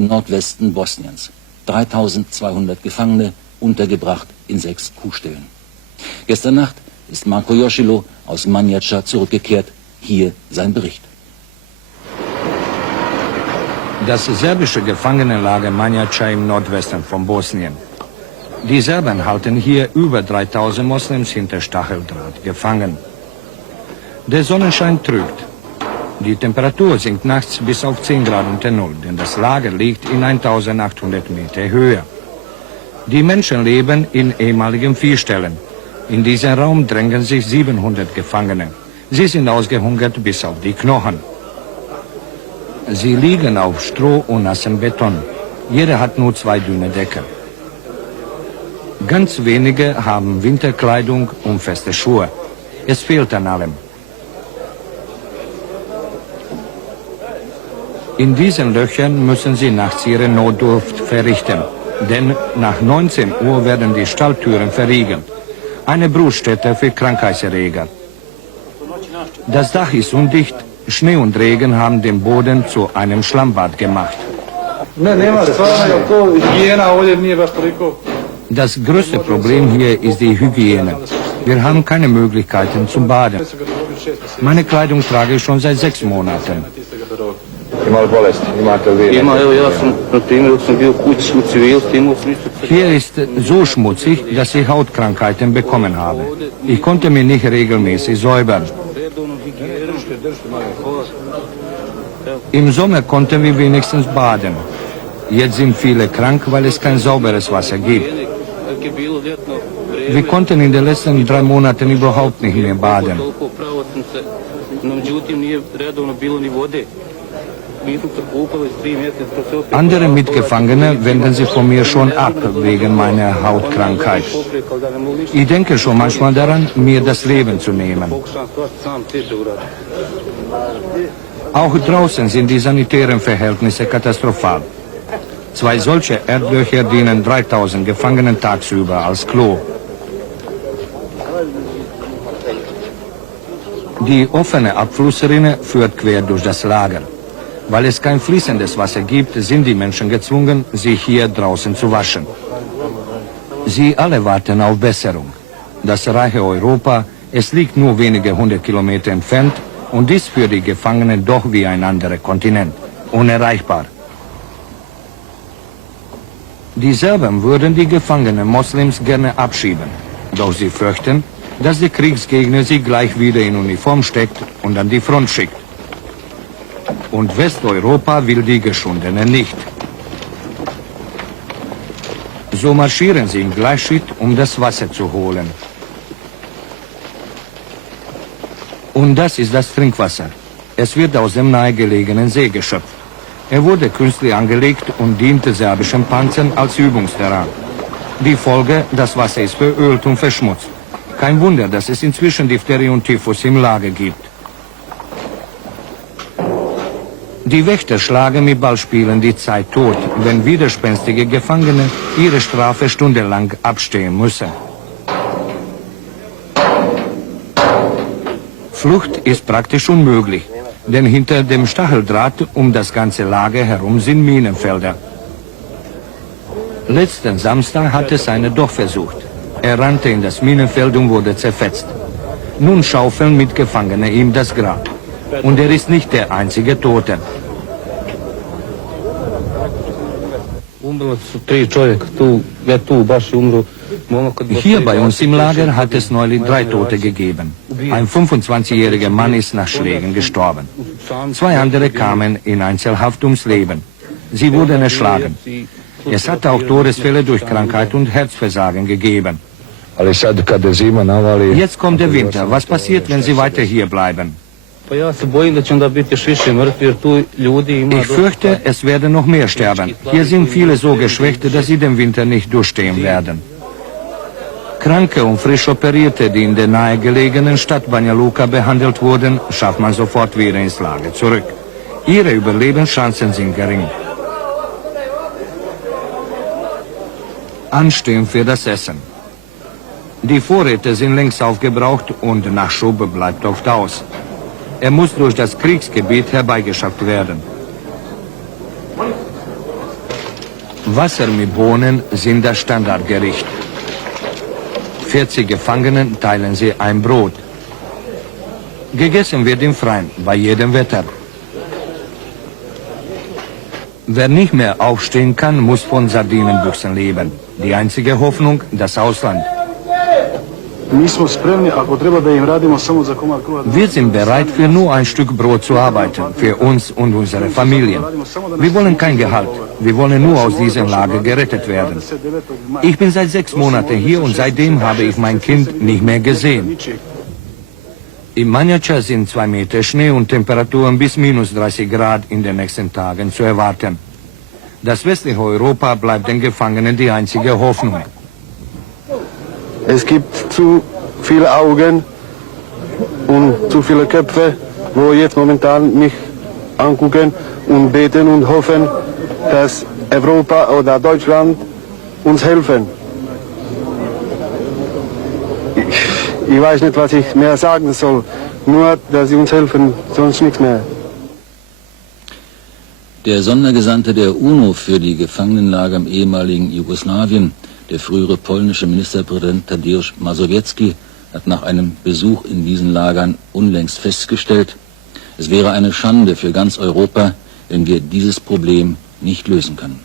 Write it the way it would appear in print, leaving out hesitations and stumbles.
im Nordwesten Bosniens. 3200 Gefangene untergebracht in 6 Kuhställen. Gestern Nacht ist Marko Jošilo aus Manjača zurückgekehrt. Hier sein Bericht. Das serbische Gefangenenlager Manjača im Nordwesten von Bosnien. Die Serben halten hier über 3000 Moslems hinter Stacheldraht gefangen. Der Sonnenschein trügt. Die Temperatur sinkt nachts bis auf 10 Grad unter Null, denn das Lager liegt in 1800 Meter Höhe. Die Menschen leben in ehemaligen Viehställen. In diesen Raum drängen sich 700 Gefangene. Sie sind ausgehungert bis auf die Knochen. Sie liegen auf Stroh und nassem Beton. Jeder hat nur 2 dünne Decken. Ganz wenige haben Winterkleidung und feste Schuhe. Es fehlt an allem. In diesen Löchern müssen sie nachts ihre Notdurft verrichten, denn nach 19 Uhr werden die Stalltüren verriegelt. Eine Brutstätte für Krankheitserreger. Das Dach ist undicht, Schnee und Regen haben den Boden zu einem Schlammbad gemacht. Das größte Problem hier ist die Hygiene. Wir haben keine Möglichkeiten zum Baden. Meine Kleidung trage ich schon seit 6 Monaten. Hier ist so schmutzig, dass ich Hautkrankheiten bekommen habe. Ich konnte mich nicht regelmäßig säubern. Im Sommer konnten wir wenigstens baden. Jetzt sind viele krank, weil es kein sauberes Wasser gibt. Wir konnten in den letzten 3 Monaten überhaupt nicht mehr baden. Andere Mitgefangene wenden sich von mir schon ab wegen meiner Hautkrankheit. Ich denke schon manchmal daran, mir das Leben zu nehmen. Auch draußen sind die sanitären Verhältnisse katastrophal. 2 solche Erdlöcher dienen 3000 Gefangenen tagsüber als Klo. Die offene Abflussrinne führt quer durch das Lager. Weil es kein fließendes Wasser gibt, sind die Menschen gezwungen, sich hier draußen zu waschen. Sie alle warten auf Besserung. Das reiche Europa, es liegt nur wenige 100 Kilometer entfernt und ist für die Gefangenen doch wie ein anderer Kontinent, unerreichbar. Die Serben würden die gefangenen Moslems gerne abschieben, doch sie fürchten, dass der Kriegsgegner sie gleich wieder in Uniform steckt und an die Front schickt. Und Westeuropa will die Geschundenen nicht. So marschieren sie im Gleichschritt, um das Wasser zu holen. Und das ist das Trinkwasser. Es wird aus dem nahegelegenen See geschöpft. Er wurde künstlich angelegt und diente serbischen Panzern als Übungsterrain. Die Folge, das Wasser ist verölt und verschmutzt. Kein Wunder, dass es inzwischen Diphtherie und Typhus im Lager gibt. Die Wächter schlagen mit Ballspielen die Zeit tot, wenn widerspenstige Gefangene ihre Strafe stundenlang abstehen müssen. Flucht ist praktisch unmöglich, denn hinter dem Stacheldraht um das ganze Lager herum sind Minenfelder. Letzten Samstag hat es einer doch versucht. Er rannte in das Minenfeld und wurde zerfetzt. Nun schaufeln Mitgefangene ihm das Grab. Und er ist nicht der einzige Tote. Hier bei uns im Lager hat es neulich 3 Tote gegeben. Ein 25-jähriger Mann ist nach Schlägen gestorben. 2 andere kamen in Einzelhaft ums Leben. Sie wurden erschlagen. Es hat auch Todesfälle durch Krankheit und Herzversagen gegeben. Jetzt kommt der Winter. Was passiert, wenn sie weiter hier bleiben? Ich fürchte, es werden noch mehr sterben. Hier sind viele so geschwächt, dass sie den Winter nicht durchstehen werden. Kranke und frisch Operierte, die in der nahegelegenen Stadt Banje Luke behandelt wurden, schafft man sofort wieder ins Lager zurück. Ihre Überlebenschancen sind gering. Anstehen für das Essen. Die Vorräte sind längst aufgebraucht und Nachschub bleibt oft aus. Er muss durch das Kriegsgebiet herbeigeschafft werden. Wasser mit Bohnen sind das Standardgericht. 40 Gefangenen teilen sie ein Brot. Gegessen wird im Freien, bei jedem Wetter. Wer nicht mehr aufstehen kann, muss von Sardinenbüchsen leben. Die einzige Hoffnung, das Ausland. Wir sind bereit, für nur ein Stück Brot zu arbeiten, für uns und unsere Familien. Wir wollen kein Gehalt. Wir wollen nur aus diesem Lager gerettet werden. Ich bin seit 6 Monaten hier und seitdem habe ich mein Kind nicht mehr gesehen. In Manjača sind 2 Meter Schnee und Temperaturen bis minus 30 Grad in den nächsten Tagen zu erwarten. Das westliche Europa bleibt den Gefangenen die einzige Hoffnung. Es gibt zu viele Augen und zu viele Köpfe, wo jetzt momentan mich angucken und beten und hoffen, dass Europa oder Deutschland uns helfen. Ich weiß nicht, was ich mehr sagen soll, nur, dass sie uns helfen, sonst nichts mehr. Der Sondergesandte der UNO für die Gefangenenlager im ehemaligen Jugoslawien, der frühere polnische Ministerpräsident Tadeusz Mazowiecki, hat nach einem Besuch in diesen Lagern unlängst festgestellt, es wäre eine Schande für ganz Europa, wenn wir dieses Problem nicht lösen können.